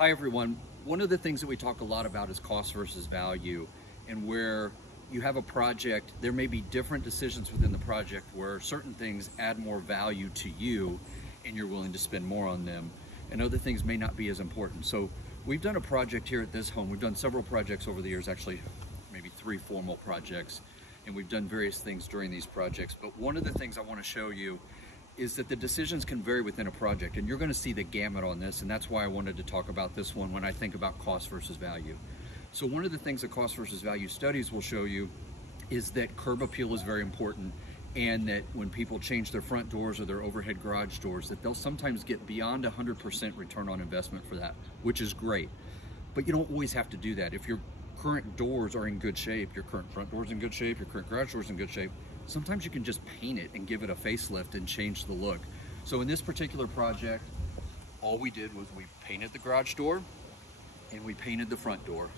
Hi everyone. One of the things that we talk a lot about is cost versus value, and where you have a project, there may be different decisions within the project where certain things add more value to you and you're willing to spend more on them, and other things may not be as important. So we've done a project here at this home. We've done several projects over the years, actually maybe 3 formal projects, and we've done various things during these projects. But one of the things I want to show you is that the decisions can vary within a project, and you're going to see the gamut on this, and that's why I wanted to talk about this one when I think about cost versus value. So one of the things that cost versus value studies will show you is that curb appeal is very important, and that when people change their front doors or their overhead garage doors, that they'll sometimes get beyond 100% return on investment for that, which is great. But you don't always have to do that. If your current doors are in good shape, your current front door's in good shape, your current garage door's in good shape, sometimes you can just paint it and give it a facelift and change the look. So in this particular project, all we did was we painted the garage door and we painted the front door.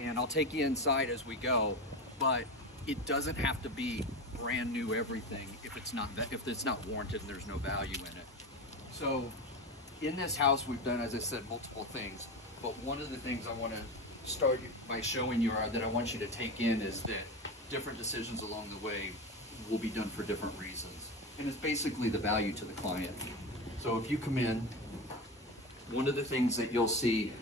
And I'll take you inside as we go, but it doesn't have to be brand new everything if it's not warranted and there's no value in it. So in this house, we've done, as I said, multiple things, but one of the things I want to start by showing you that I want you to take in is that different decisions along the way will be done for different reasons. And it's basically the value to the client. So if you come in, one of the things that you'll see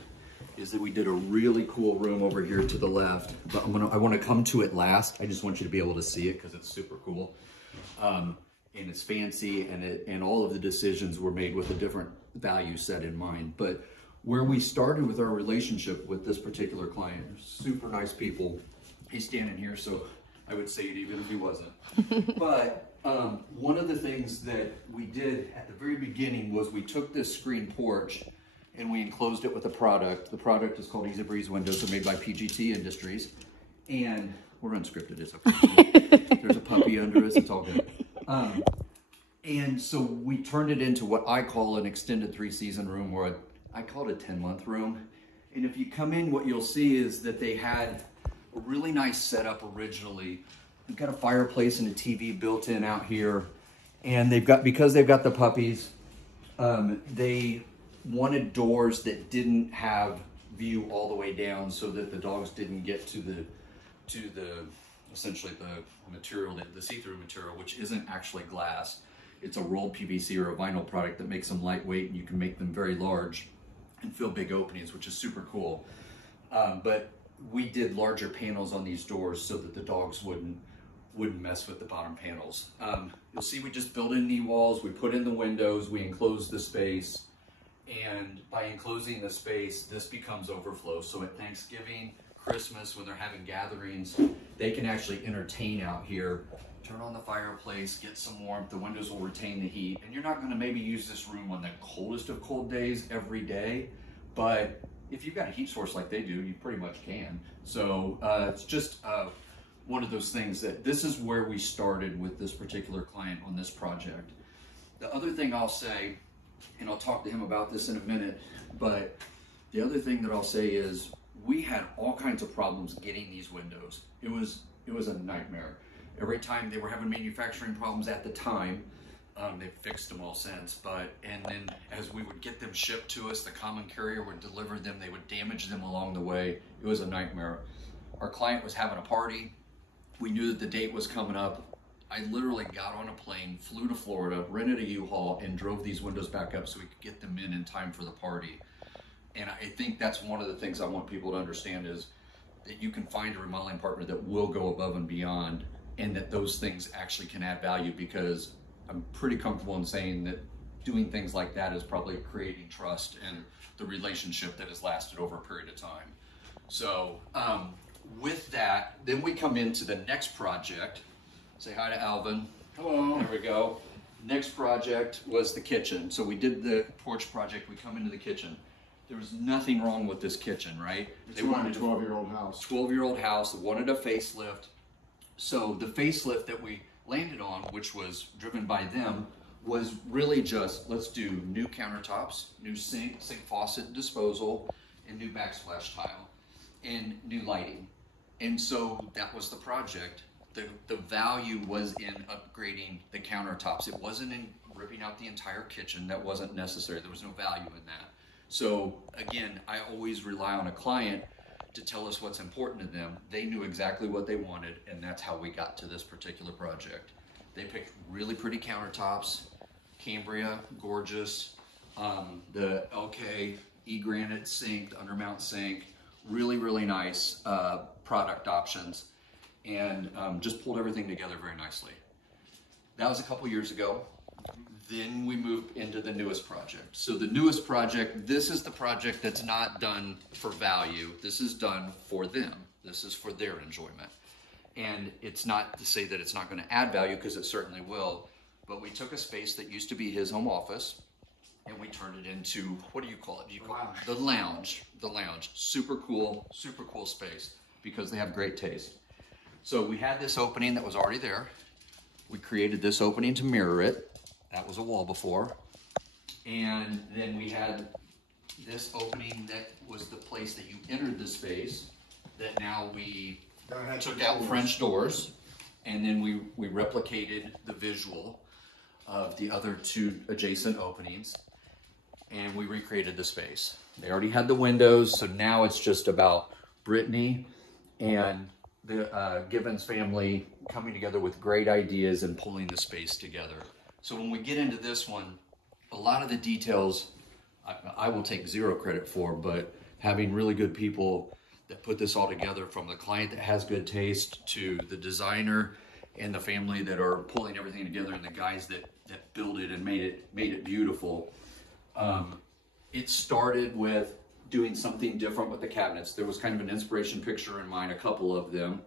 is that we did a really cool room over here to the left, but I want to come to it last. I just want you to be able to see it because it's super cool. And it's fancy, and all of the decisions were made with a different value set in mind. But where we started with our relationship with this particular client, super nice people. He's standing here, so I would say it even if he wasn't. But one of the things that we did at the very beginning was we took this screen porch and we enclosed it with a product. The product is called Easy Breeze Windows. They're made by PGT Industries. And we're unscripted, it's okay. There's a puppy under us, it's all good. And so we turned it into what I call an extended 3-season room, or I call it a 10-month room. And if you come in, what you'll see is that they had a really nice setup originally. We've got a fireplace and a TV built in out here. And because they've got the puppies, they wanted doors that didn't have view all the way down so that the dogs didn't get to the essentially the material, the see-through material, which isn't actually glass. It's a rolled PVC or a vinyl product that makes them lightweight, and you can make them very large and fill big openings, which is super cool. But we did larger panels on these doors so that the dogs wouldn't mess with the bottom panels. You'll see we just built in knee walls, we put in the windows, we enclosed the space, and by enclosing the space, this becomes overflow. So at Thanksgiving, Christmas, when they're having gatherings, they can actually entertain out here, turn on the fireplace, get some warmth, the windows will retain the heat, and you're not gonna maybe use this room on the coldest of cold days every day, but if you've got a heat source like they do, you pretty much can. So it's just one of those things that this is where we started with this particular client on this project. The other thing I'll say, and I'll talk to him about this in a minute, but the other thing that I'll say is we had all kinds of problems getting these windows. It was a nightmare. Every time they were having manufacturing problems at the time, they've fixed them all since, and then as we would get them shipped to us, the common carrier would deliver them, they would damage them along the way. It was a nightmare. Our client was having a party. We knew that the date was coming up. I literally got on a plane, flew to Florida, rented a U-Haul, and drove these windows back up so we could get them in time for the party. And I think that's one of the things I want people to understand is that you can find a remodeling partner that will go above and beyond, and that those things actually can add value, because I'm pretty comfortable in saying that doing things like that is probably creating trust and the relationship that has lasted over a period of time. So with that, then we come into the next project. Say hi to Alvin. Hello. There we go. Next project was the kitchen. So we did the porch project, we come into the kitchen. There was nothing wrong with this kitchen, right? They wanted a 12-year-old house. 12-year-old house, they wanted a facelift. So the facelift that we landed on, which was driven by them, was really just, let's do new countertops, new sink faucet and disposal, and new backsplash tile, and new lighting. And so that was the project. The value was in upgrading the countertops. It wasn't in ripping out the entire kitchen. That wasn't necessary. There was no value in that. So again, I always rely on a client to tell us what's important to them. They knew exactly what they wanted, and that's how we got to this particular project. They picked really pretty countertops, Cambria, gorgeous, the LK E-granite sink, the undermount sink, really nice product options, and just pulled everything together very nicely. That was a couple years ago. Then we moved into the newest project. So the newest project, this is the project that's not done for value. This is done for them. This is for their enjoyment. And it's not to say that it's not going to add value, because it certainly will. But we took a space that used to be his home office, and we turned it into, what do you call it? The lounge. The lounge. Super cool space, because they have great taste. So we had this opening that was already there. We created this opening to mirror it. That was a wall before. And then we had this opening that was the place that you entered the space, that now we took out French doors, and then we replicated the visual of the other two adjacent openings, and we recreated the space. They already had the windows, so now it's just about Brittany and the Gibbons family coming together with great ideas and pulling the space together. So when we get into this one, a lot of the details I will take zero credit for, but having really good people that put this all together, from the client that has good taste to the designer and the family that are pulling everything together, and the guys that built it and made it beautiful. It started with doing something different with the cabinets. There was kind of an inspiration picture in mind, a couple of them,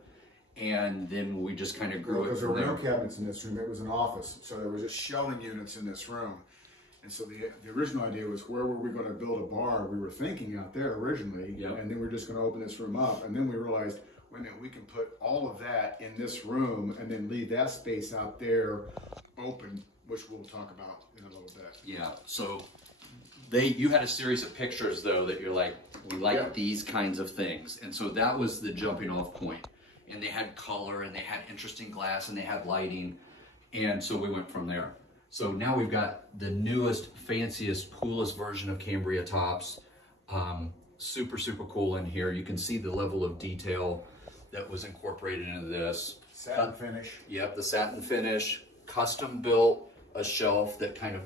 and then we just kind of grew it from there. There were no cabinets in this room. It was an office, so there was just shelving units in this room. And so the original idea was, where were we going to build a bar? We were thinking out there originally, yep. And then we were just going to open this room up. And then we realized, wait a minute, we can put all of that in this room and then leave that space out there open, which we'll talk about in a little bit. Yeah, so you had a series of pictures though that you're like, we like these kinds of things. And so that was the jumping off point. And they had color, and they had interesting glass, and they had lighting. And so we went from there. So now we've got the newest, fanciest, coolest version of Cambria tops. Super cool in here. You can see the level of detail that was incorporated into this. Satin finish. Yep, the satin finish. Custom built a shelf that kind of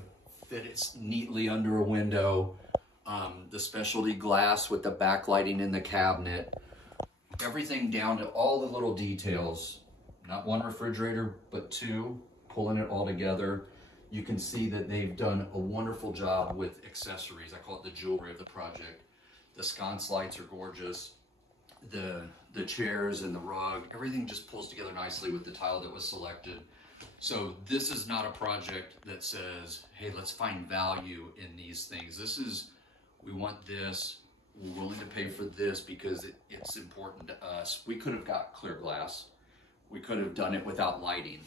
fits neatly under a window. The specialty glass with the backlighting in the cabinet. Everything down to all the little details. Not one refrigerator, but two, pulling it all together. You can see that they've done a wonderful job with accessories. I call it the jewelry of the project. The sconce lights are gorgeous. The chairs and the rug, everything just pulls together nicely with the tile that was selected. So this is not a project that says, hey, let's find value in these things. This is, we want this, we're willing to pay for this because it's important to us. We could have got clear glass. We could have done it without lighting.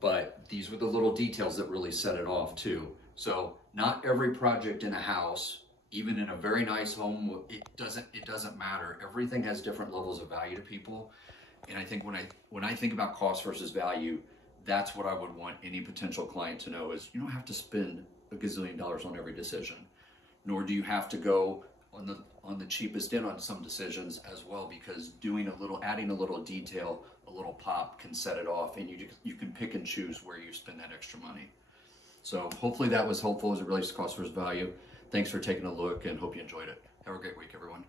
But these were the little details that really set it off too. So not every project in a house, even in a very nice home, it doesn't matter. Everything has different levels of value to people. And I think when I think about cost versus value, that's what I would want any potential client to know, is you don't have to spend a gazillion dollars on every decision, nor do you have to go on the cheapest end on some decisions as well, because adding a little detail, a little pop can set it off, and you can pick and choose where you spend that extra money. So hopefully that was helpful as it relates to cost versus value. Thanks for taking a look, and hope you enjoyed it. Have a great week, everyone.